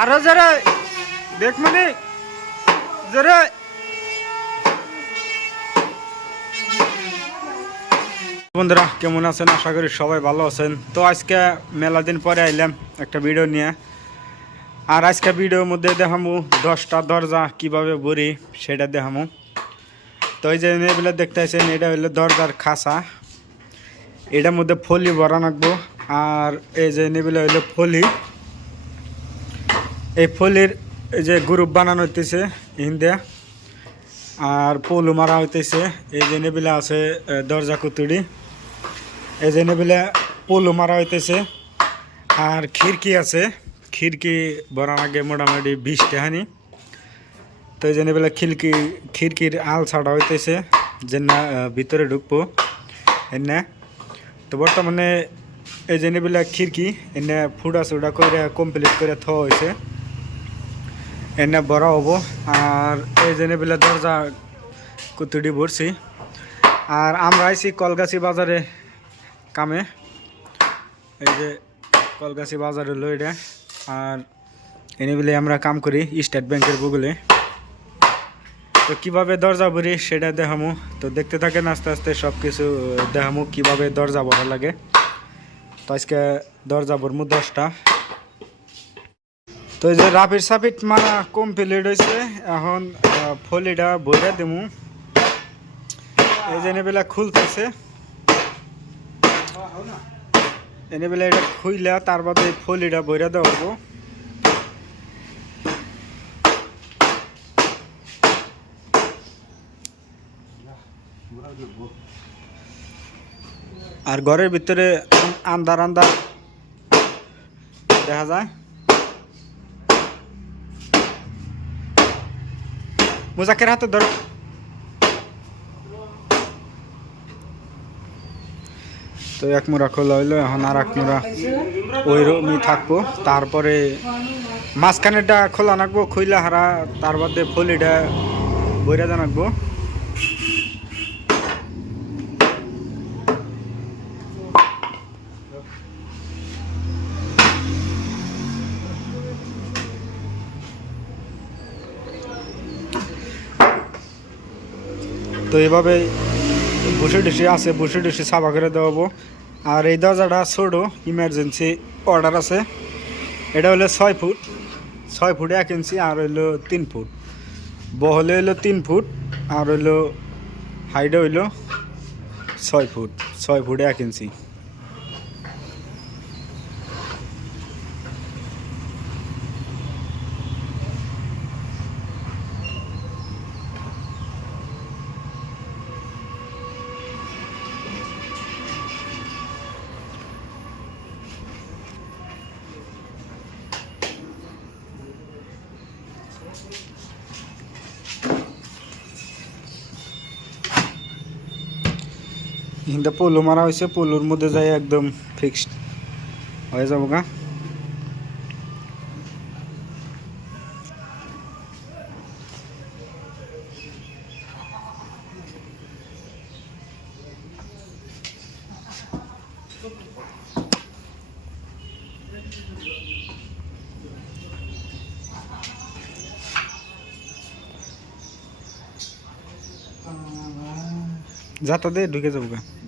আরও যারা দেখমনি যারা বন্ধুরা, কেমন আছেন? আশা করি সবাই ভালো আছেন। তো আজকে মেলা দিন পরে আইলাম একটা ভিডিও নিয়ে। আর আজকে ভিডিওর মধ্যে দেখামু দশটা দরজা কীভাবে বরি সেটা দেখামু। তো এই যে এগুলো দেখতেছেন এটা হলো দরজার খাসা এটার মধ্যে ফলি ভরা রাখব। আর এই যে নেবিলা হইল ফলি। এই ফুলের এই যে গ্রুপ বানানো হইতেছে ইন্ডিয়া আর পলু মারা হইতেছে। এই যে নেবিলে আছে দরজা কুতুড়ি এই যে নেবিলে পলু মারা হইতেছে। আর খিড়কি আছে। খিড়কি বরার আগে মোটামুটি বিশটা হ্যাঁ হানি তো এই যে নেবিলে খিড়কি, খিড়কির আল ছাড়া হইতেছে। যে না ভিতরে ঢুকবো। এনে তো বর্তমানে এই যে নেবিলে খিড়কি, এনে ফুডা সুডা করে কমপ্লিট করে থ হয়েছে এনে বড় হব। আর এই জেনেবিলা দরজা কুতুডি ভরছি। আর আমরা আইছি কলগাছি বাজারে কামে। এই যে কলগাছি বাজারে লইডে আর এনে বেলে আমরা কাম করি স্টেট ব্যাংকের গুগলে। তো কীভাবে দরজা ভরি সেটা দেখামু। তো দেখতে থাকেন আস্তে আস্তে সব কিছু দেখামু কীভাবে দরজা ভরা লাগে। তো আজকে দরজা ভরমু দশটা। তো এই যে রাপিড সাফিট মারা কমপ্লিট হয়েছে এখন ফলিটা বইরা দেবো এই যে এনেবেলা খুলতেছে। এনেবেলা এটা খুইলা, তার বাদে এই ফলিটা বইরা দেওয়া হব আর ঘরের ভিতরে আন্দার আন্দার দেখা যায়। মোজাকের হাতে ধরো তো এক মোড়া খোলা হইল এখন আর এক মোড়া ওই রুমই থাকব তারপরে মাঝখানেটা খোলা নাকবো খুইলা হারা তার বাদে ফলিটা বইরা রাখব তো এভাবে বসে ডিসি আছে, বসে ডিসি সাফা করে দেবো আর এই দরজাটা ছোটো ইমার্জেন্সি অর্ডার আছে। এটা হলো ছয় ফুট, ছয় ফুটে এক ইঞ্চি, আর হইল তিন ফুট। বহলে হইল তিন ফুট, আর হইল হাইডে হইল ছয় ফুট, ছয় ফুটে এক ইঞ্চি। হিন্দা পলু মারা হয়েছে পলুর মধ্যে যাই একদম ফিক্সড হয়ে যাব গা। যাতা দে, ঢুকে যাব গা।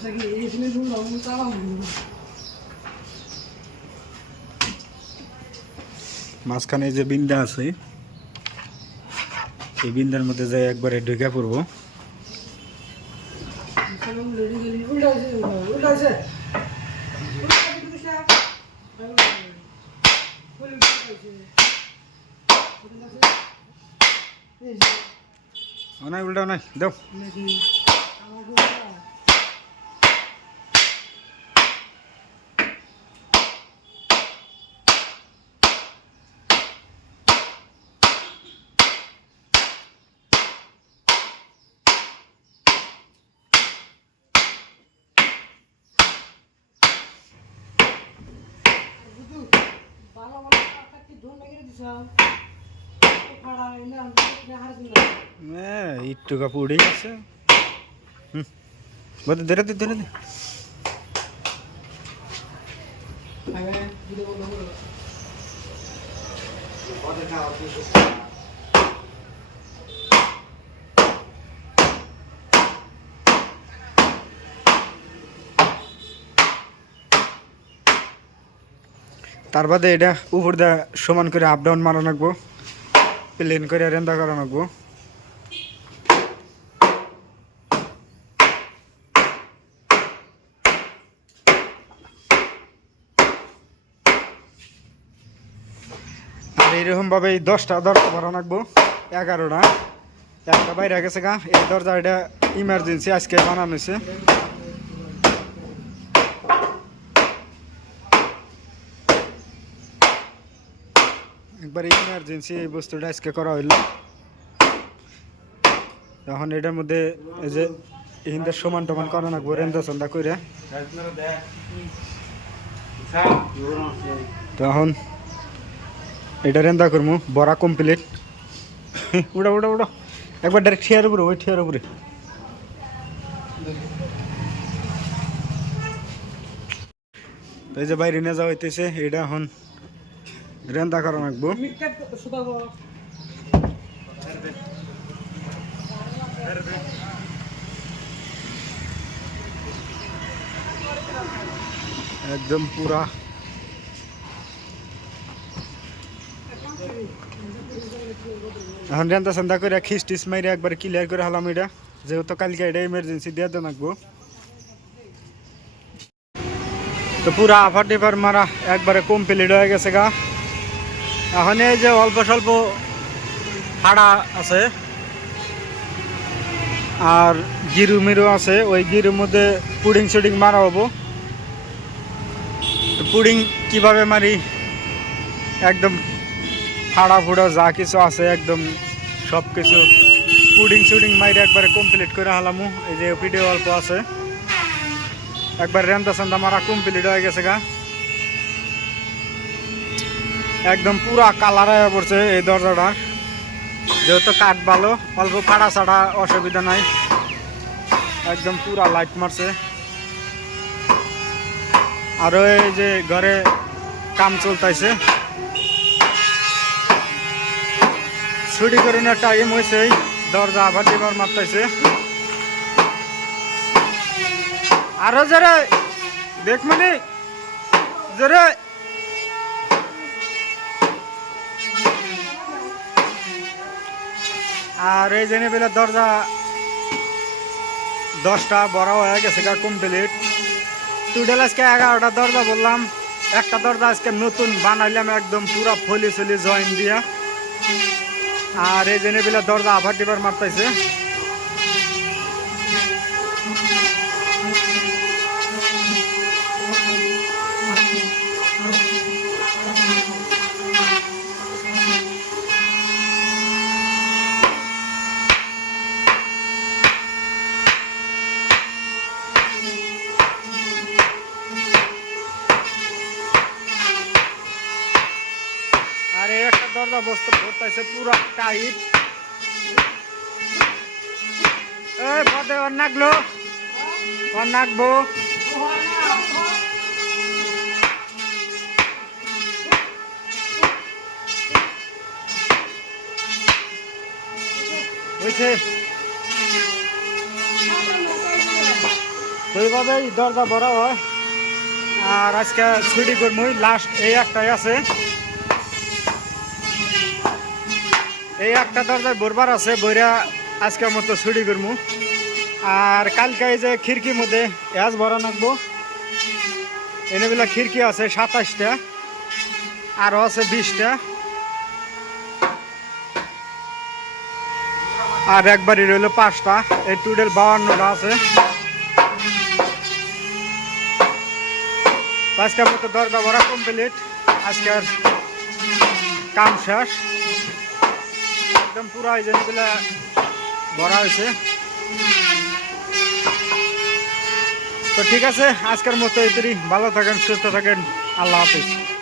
갑자기 예심의 돈 너무 싸가지고. মাঝখানে যে বিন্দা আছে এই বিন্দার মধ্যে যাই একবারে ঢেকে পড়ব। নাই উল্টা নাই দাও। চাও ভাড়া এনে আমরা হার দিন ইট্টুকা তার বাদে এটা উপর দা সমান করে আপ ডাউন মারা রাখব প্লেন করে রেন্দা করা রাখব আর এইরকম ভাবে এই দশটা দরজা ভরা রাখব এগারোটা। একটা বাইরে গেছে গা, এই দরজা এটা ইমার্জেন্সি আজকে বানানো হয়েছে। একবার ইমার্জেন্সি এই বস্তুটা আজকে করা হইল। তখন এটার মধ্যে এই যে হিন্দের সমান টমান করা নাকবো রেন্দা চন্দা করে তখন এটা রেন্দা করব বড়া কমপ্লিট উড়া উড়া উড়া। একবার ডাইরেক্ট ঠিয়ার উপরে, ওই ঠিয়ার উপরে। এই যে বাইরে নিয়ে যাওয়া হইতেছে, এটা এখন রেন্দা করা রাখব একদম পুরা। এখন রেন্দা সান্দা করে খিস টিস মাইরে একবার ক্লিয়ার করে হলাম এটা। যেহেতু কালকে এটা ইমার্জেন্সি দিয়ে দেন রাখব তো পুরা আফার টিফার মারা একবারে কমপ্লিট হয়ে গেছে গা। এখন এই যে অল্প স্বল্প হাড়া আছে, আর গিরু মিরু আছে, ওই গিরুর মধ্যে পুডিং শুডিং মারা হব। পুডিং কীভাবে মারি? একদম ফাড়া ফুড়া যা কিছু আছে, একদম সব কিছু পুডিং শুডিং মাইরে একবারে কমপ্লিট করে হালামু। এই যে ভিডিও অল্প আছে। একবার রেন্দা সান্দা মারা কমপ্লিট হয়ে গেছে গা। একদম পুরা কালার হয়ে পড়ছে এই দরজাটা। যেহেতু কাঠ ভালো অল্প ফাড়া ছাড়া অসুবিধা নাই। একদম পুরা লাইট মারছে। আরও এই যে ঘরে কাম চলতেছে ছুটি করে টাইম হয়েছে দরজা আবার দিবার মারতেছে আরও জোরে, দেখ মানে আর এই জেনে বেলা দরজা, দশটা বড় হয়ে গেছে কমপ্লিট টুডেল আজকে এগারোটা দরজা বললাম। একটা দরজা আজকে নতুন বানাইলাম, একদম পুরা ফলি চলি জয়েন দিয়া। আর এই জেনে বেলা দরজা আভার ডিবার মারতেছে আর এই একটা দরজা বস্তু ভরতেছে, পুরো টাইট। এই দরজা বড় হয়। আর আজকে ছুটি করব লাস্ট এই একটাই আছে। এই একটা দরজায় বরবার আছে, বইরা আজকের মতো ছুটি করব আর কালকে এই যে খিড়কির মধ্যে এজ ভরা নাকবো। এনেবেলা খিড়কি আছে সাতাশটা আরও আছে বিশটা। আর একবারই রইল পাঁচটা, এই টোটাল বাউান্নটা আছে। আজকের মতো দরজা ভরা কমপ্লিট আজকের কাম শেষ। একদম পুরো এই জিনিসগুলো ভরা হয়েছে। তো ঠিক আছে, আজকের মতো এই ভালো থাকেন, সুস্থ থাকেন। আল্লাহ হাফিজ।